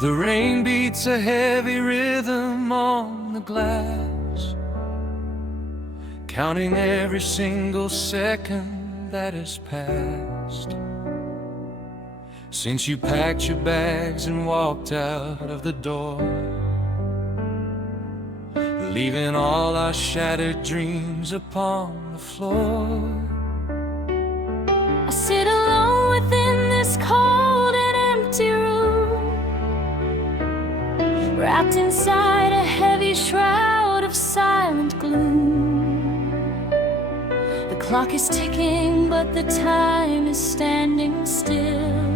The rain beats a heavy rhythm on the glass, counting every single second that has passed since you packed your bags and walked out of the door, leaving all our shattered dreams upon the floor. I sit alone within this cold and empty room, wrapped inside a heavy shroud of silent gloom. The clock is ticking, but the time is standing still.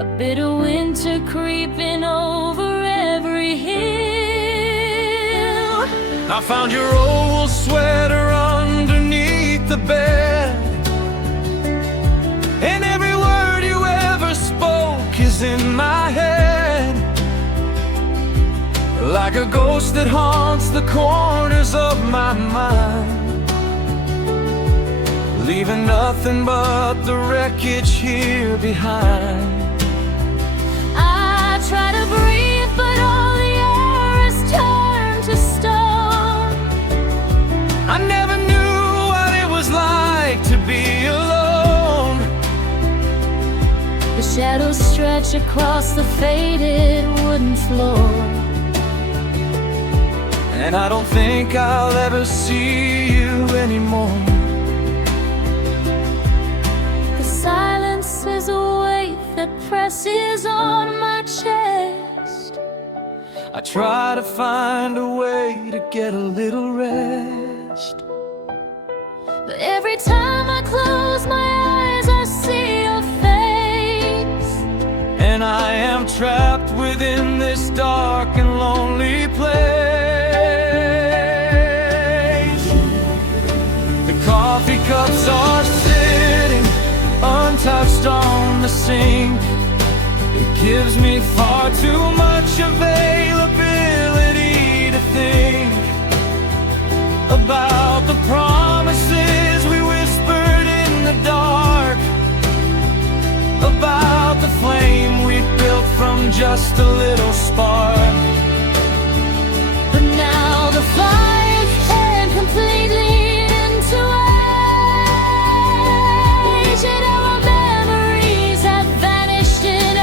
A bitter winter creeping over every hill. I found your old sweater underneath the bed, and every word you ever spoke is in my head, like a ghost that haunts the corners of my mind, leaving nothing but the wreckage here behind. I try to breathe, but all the air is turned to stone. I never knew what it was like to be alone. The shadows stretch across the faded wooden floor, and I don't think I'll ever see you anymore. The silence is a weight that presses on my chest. I try to find a way to get a little rest, but every time I close my eyes I see your face, and I am trapped within this dark and lonely place. The coffee cups are sitting untouched on the sink. It gives me far too much availability to think about the promises we whispered in the dark, about the flame we built from just a little spark. but now the fire turned completely into age, and our memories have vanished in a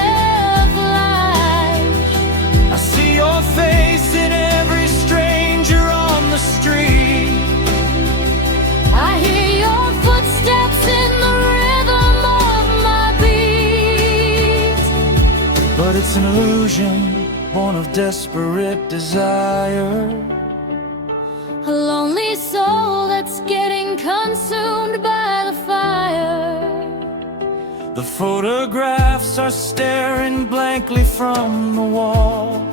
flash. I see your face in every stranger on the street. I hear your footsteps in the rhythm of my beat, But it's an illusion born of desperate desire, a lonely soul that's getting consumed by the fire. The photographs are staring blankly from the wall,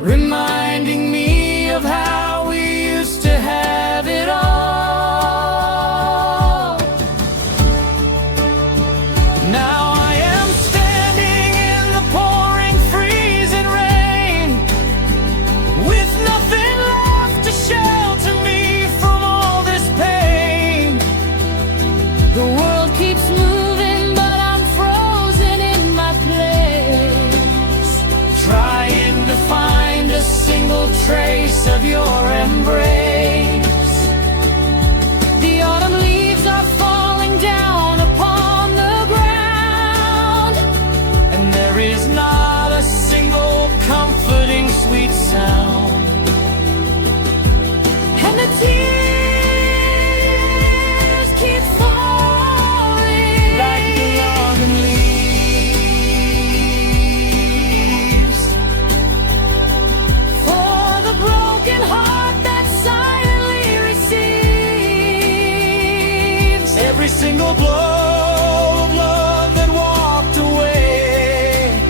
reminding me of how we used to have it all. Now I am standing in the pouring, freezing rain, with nothing left to shelter me from all this pain. The world keeps moving, but I'm frozen in my place, Trying to find a single trace of your embrace. the autumn leaves are falling down upon the ground, And there is not a single comforting sweet sound. and the tears keep falling Like the autumn leaves. for the broken heart that silently receives Every single blow of love that walked away,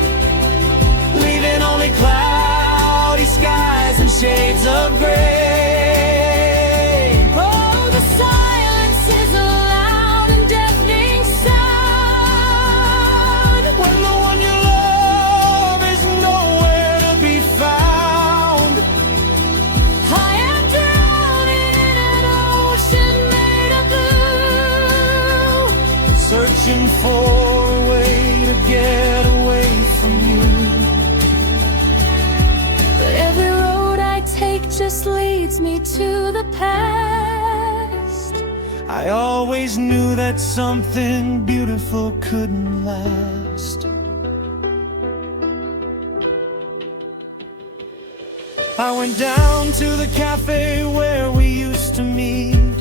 leaving only cloudy skies and shades of gray. Oh, the silence is a loud and deafening sound When the one you love is nowhere to be found. I am drowning in an ocean made of blue, Searching for a way to get away past. I always knew that something beautiful couldn't last. I went down to the cafe where we used to meet.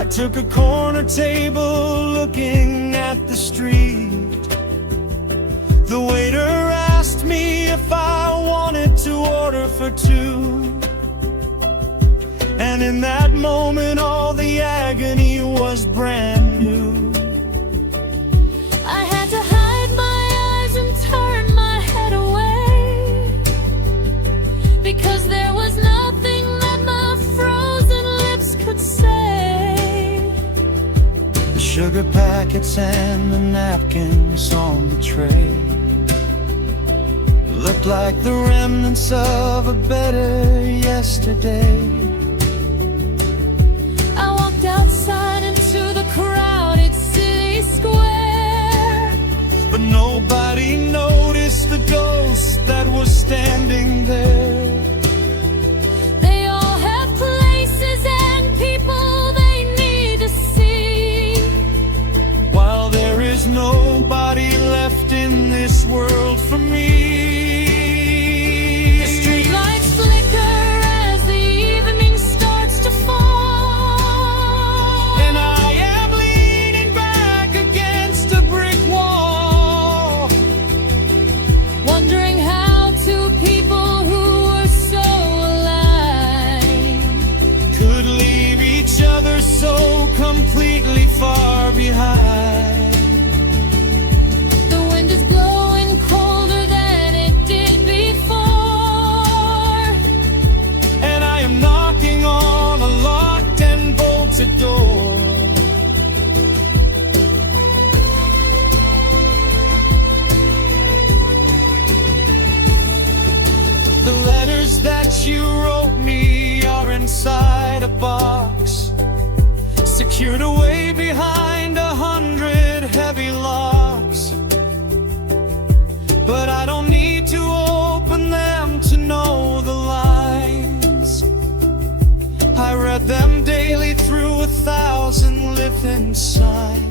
I took a corner table looking at the street. The waiter asked me if I wanted to order for two. And in that moment all the agony was brand new. I had to hide my eyes and turn my head away, because there was nothing that my frozen lips could say. The sugar packets and the napkins on the tray looked like the remnants of a better yesterday. I walked outside into the crowded city square, but nobody noticed the ghost that was standing there. They all have places and people they need to see, while there is nobody left in this world for me. the streetlights flicker as the evening starts to fall, And I am leaning back against a brick wall, wondering how two people who were so alive could leave each other so completely far behind. The wind is blowing colder than it did before, And I am knocking on a locked and bolted door. The letters that you wrote me are inside a box, secured away behind 100 heavy locks. But I don't need to open them to know the lines. I read them daily through 1,000 living signs.